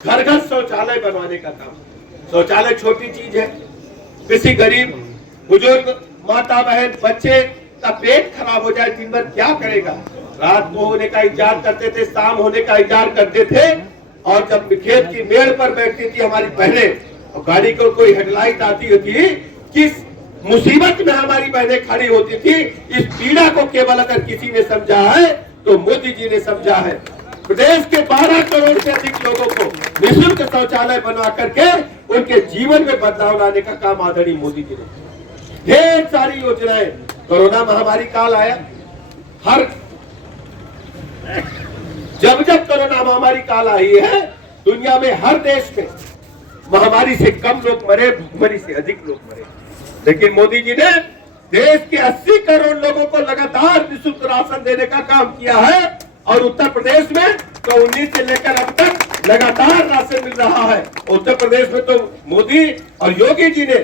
घर घर शौचालय बनवाने का काम। शौचालय छोटी चीज है, किसी गरीब बुजुर्ग माता बहन बच्चे का पेट खराब हो जाए दिन भर क्या करेगा। रात को होने का इंतजार करते थे, शाम होने का इंतजार करते थे, और जब खेत की मेड़ पर बैठती थी हमारी बहनें और गाड़ी को कोई हेडलाइट आती होती, किस मुसीबत में हमारी बहनें खड़ी होती थी। इस पीड़ा को केवल अगर किसी ने समझा है तो मोदी जी ने समझा है। प्रदेश के 12 करोड़ से अधिक लोगों को निःशुल्क शौचालय बनवा करके उनके जीवन में बदलाव लाने का काम आदरणीय मोदी जी ने। ढेर सारी योजनाएं, कोरोना महामारी काल आया, हर जब कोरोना महामारी काल आई है, दुनिया में हर देश में महामारी से कम लोग मरे, भूखमरी से अधिक लोग मरे, लेकिन मोदी जी ने देश के 80 करोड़ लोगों को लगातार निःशुल्क राशन देने का काम किया है। और उत्तर प्रदेश में तो 19 से लेकर अब तक लगातार राशन मिल रहा है। उत्तर प्रदेश में तो मोदी और योगी जी ने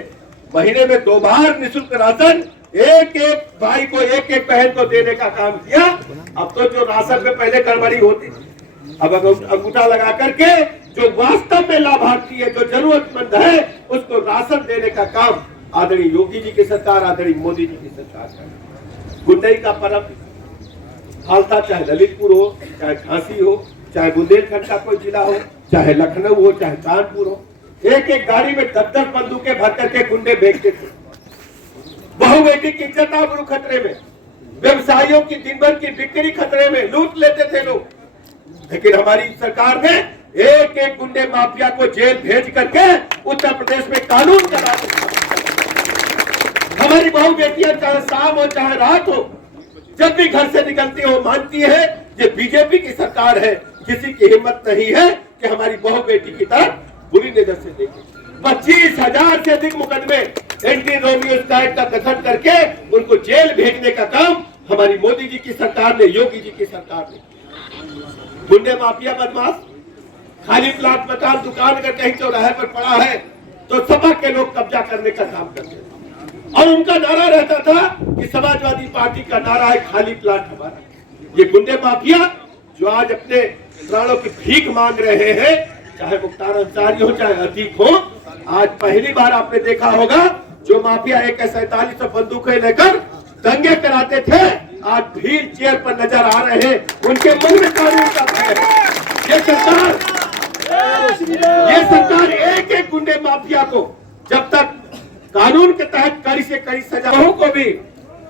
महीने में 2 बार निःशुल्क राशन एक एक भाई को, एक एक बहन को देने का काम किया। अब तो जो राशन में पहले गड़बड़ी होती थी, अब अंगूठा लगा करके जो वास्तव में लाभार्थी है, जो जरूरतमंद है, उसको राशन देने का काम आदरणीय योगी जी की सरकार, आदरणीय मोदी जी की सरकार कर। गुंडई का पर्व हालता, चाहे ललितपुर हो, चाहे झांसी हो, चाहे बुंदेलखंड का कोई जिला हो, चाहे लखनऊ हो, चाहे कानपुर हो, एक एक गाड़ी में 10-10 बंदूकें भर करके गुंडे भेजते थे। बहु बेटी की इज्जत आबरू खतरे में, व्यवसायियों की दिन भर की बिक्री खतरे में, लूट लेते थे लोग। लेकिन हमारी सरकार ने एक एक गुंडे माफिया को जेल भेज करके उत्तर प्रदेश में कानून का राज। हमारी बहु बेटियां चाहे शाम हो चाहे रात हो, जब भी घर से निकलती हो, मानती है ये बीजेपी की सरकार है। किसी की हिम्मत नहीं है कि हमारी बहु बेटी की तरफ बुरी नजर से देखे। 25,000 से अधिक मुकदमे एंटी रोमियो एक्ट का गठन करके उनको जेल भेजने का काम हमारी मोदी जी की सरकार ने, योगी जी की सरकार ने। गुंडे माफिया बदमाश खाली प्लाट मकान दुकान अगर कहीं चौराहे पर पड़ा है तो सपा के लोग कब्जा करने का काम करते हैं। और उनका नारा रहता था कि समाजवादी पार्टी का नारा है खाली प्लाट हमारा। ये गुंडे माफिया जो आज अपने प्राणों की भीख मांग रहे हैं, चाहे मुख्तार अंसारी हो चाहे अतीक हो, आज पहली बार आपने देखा होगा जो माफिया AK-47 बंदूकें लेकर दंगे कराते थे, आज भीड़ चेयर पर नजर आ रहे हैं। उनके मन में कानून का भय है। ये सरकार एक एक गुंडे माफिया को जब तक कानून के तहत कड़ी से कड़ी सजाओं को भी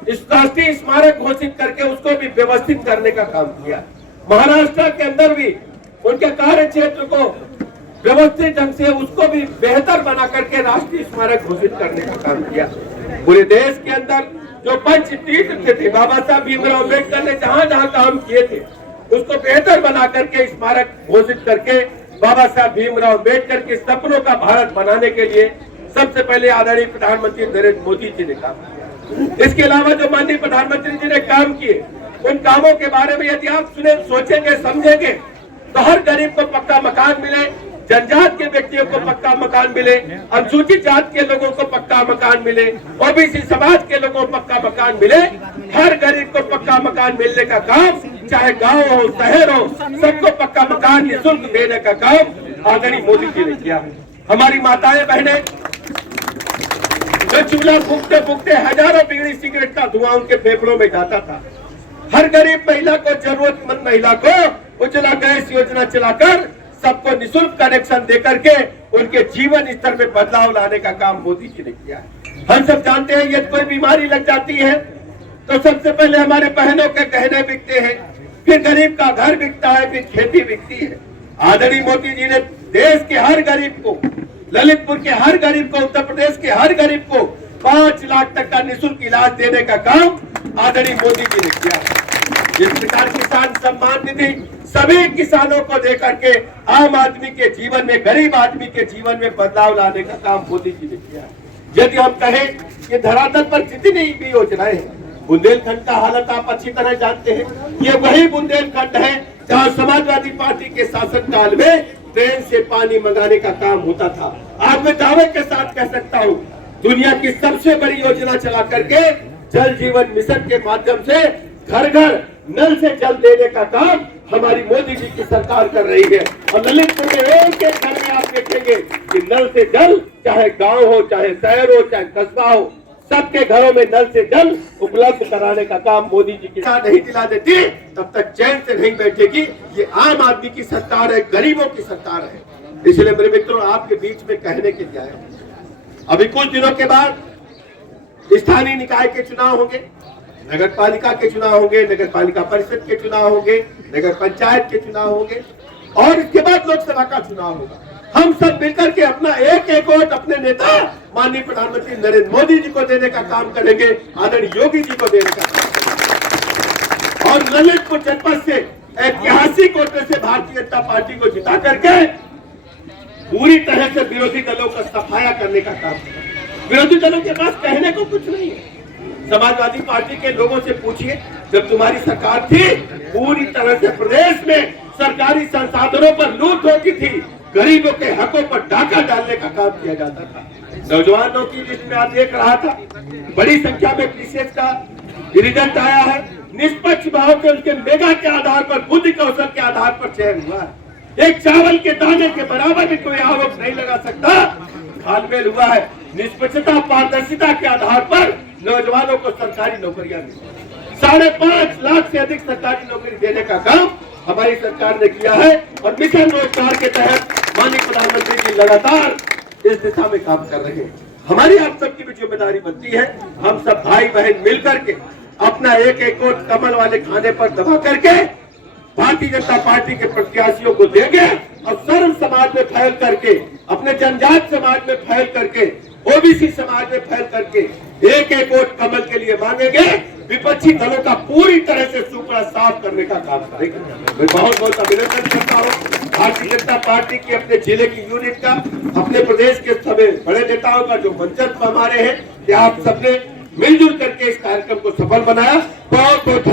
इस राष्ट्रीय स्मारक घोषित करके उसको भी व्यवस्थित करने का काम किया। महाराष्ट्र के अंदर भी उनके कार्य क्षेत्र को व्यवस्थित ढंग से उसको भी बेहतर बना करके राष्ट्रीय स्मारक घोषित करने का काम किया। पूरे देश के अंदर जो पंच तीर्थ थे, बाबा साहब भीमराव अम्बेडकर ने जहाँ जहाँ काम किए थे उसको बेहतर बना करके स्मारक घोषित करके बाबा साहब भीमराव अम्बेडकर के सपनों का भारत बनाने के लिए सबसे पहले आदरणीय प्रधानमंत्री नरेंद्र मोदी जी ने काम किया। इसके अलावा जो माननीय प्रधानमंत्री जी ने काम किए, उन कामों के बारे में यदि आप सोचेंगे समझेंगे तो हर गरीब को पक्का मकान मिले, जनजात के व्यक्तियों को पक्का मकान मिले, अनुसूचित जात के लोगों को पक्का मकान मिले, ओबीसी समाज के लोगों को पक्का मकान मिले। हर गरीब को पक्का मकान मिलने का काम, चाहे गाँव हो शहर हो, सबको पक्का मकान निःशुल्क देने का काम आदरणीय मोदी जी ने किया। हमारी माताएं बहनें जो चूल्हा फूकते फूकते हजारों बीड़ी सिगरेट का धुआं उनके फेफड़ों में जाता था, हर गरीब महिला को, जरूरतमंद महिला को उज्ज्वला गैस योजना चलाकर सबको निःशुल्क कनेक्शन देकर के उनके जीवन स्तर में बदलाव लाने का काम मोदी जी ने किया है। हम सब जानते हैं यदि कोई बीमारी लग जाती है तो सबसे पहले हमारे बहनों के गहने बिकते हैं, फिर गरीब का घर बिकता है, फिर खेती बिकती है। आदरणीय मोदी जी ने देश के हर गरीब को, ललितपुर के हर गरीब को, उत्तर प्रदेश के हर गरीब को 5 लाख तक का निःशुल्क इलाज देने का काम आदरणीय मोदी जी ने किया है। इस प्रकार किसान सम्मान निधि सभी किसानों को देकर के आम आदमी के जीवन में, गरीब आदमी के जीवन में बदलाव लाने का काम मोदी जी ने किया है। यदि हम कहें कि धरातल पर जितनी भी योजनाएं हैं, बुंदेलखंड का हालत आप अच्छी तरह जानते हैं। ये वही बुंदेलखंड है जहाँ समाजवादी पार्टी के शासन काल में ट्रेन से पानी मंगाने का काम होता था। आज मैं दावे के साथ कह सकता हूँ दुनिया की सबसे बड़ी योजना चला करके जल जीवन मिशन के माध्यम से घर घर नल से जल देने का काम हमारी मोदी जी की सरकार कर रही है। और ललितपुर में एक एक घर में आप देखेंगे कि नल से जल, चाहे गांव हो, चाहे शहर हो, चाहे कस्बा हो, सबके घरों में नल से जल उपलब्ध कराने का काम मोदी जी की सरकार नहीं दिला देती, तब तक चैन से नहीं बैठेगी। ये आम आदमी की सरकार है, गरीबों की सरकार है। इसलिए मेरे मित्रों, आपके बीच में कहने के लिए आया, अभी कुछ दिनों के बाद स्थानीय निकाय के चुनाव होंगे, नगर पालिका के चुनाव होंगे, नगर पालिका परिषद के चुनाव होंगे, नगर पंचायत के चुनाव होंगे, और इसके बाद लोकसभा का चुनाव होगा। हम सब मिलकर के अपना एक एक वोट अपने नेता माननीय प्रधानमंत्री नरेंद्र मोदी जी को देने का काम करेंगे, आदरणीय योगी जी को देने का काम करेंगे। और ललितपुर जनपद से ऐतिहासिक वोटों से भारतीय जनता पार्टी को जिता करके पूरी तरह से विरोधी दलों का सफाया करने का काम करेंगे। विरोधी दलों के पास कहने को कुछ नहीं है। समाजवादी पार्टी के लोगों से पूछिए, जब तुम्हारी सरकार थी पूरी तरह से प्रदेश में सरकारी संसाधनों पर लूट होती थी, गरीबों के हकों पर डाका डालने का काम किया जाता था। नौजवानों की लिस्ट में आप देख रहा था, बड़ी संख्या में पीसीएस का रिजल्ट आया है। निष्पक्ष भाव से उसके मेगा के आधार पर, बुद्धि कौशल के आधार पर चयन हुआ है। एक चावल के दाने के बराबर भी कोई आरोप नहीं लगा सकता। तालमेल हुआ है, निष्पक्षता पारदर्शिता के आधार पर नौजवानों को सरकारी नौकरियां मिली। 5.5 लाख से अधिक सरकारी नौकरी देने का काम हमारी सरकार ने किया है। और मिशन रोजगार के तहत माननीय प्रधानमंत्री जी लगातार इस दिशा में काम कर रहे हैं। हमारी आप सबकी भी जिम्मेदारी बनती है, हम सब भाई बहन मिलकर के अपना एक एक वोट कमल वाले खाने पर दबा करके भारतीय जनता पार्टी के प्रत्याशियों को देंगे और सर्व समाज में फैल करके, अपने जनजात समाज में फैल करके, ओबीसी समाज में फैल करके एक एक वोट कमल के लिए मांगेंगे। विपक्षी दलों का पूरी तरह से सुपड़ा साफ करने का काम करेंगे। मैं बहुत बहुत अभिनंदन करता हूँ भारतीय जनता पार्टी की, अपने जिले की यूनिट का, अपने प्रदेश के सभी बड़े नेताओं का जो मंचन हमारे हैं कि आप सबने मिलजुल करके इस कार्यक्रम को सफल बनाया। बहुत बहुत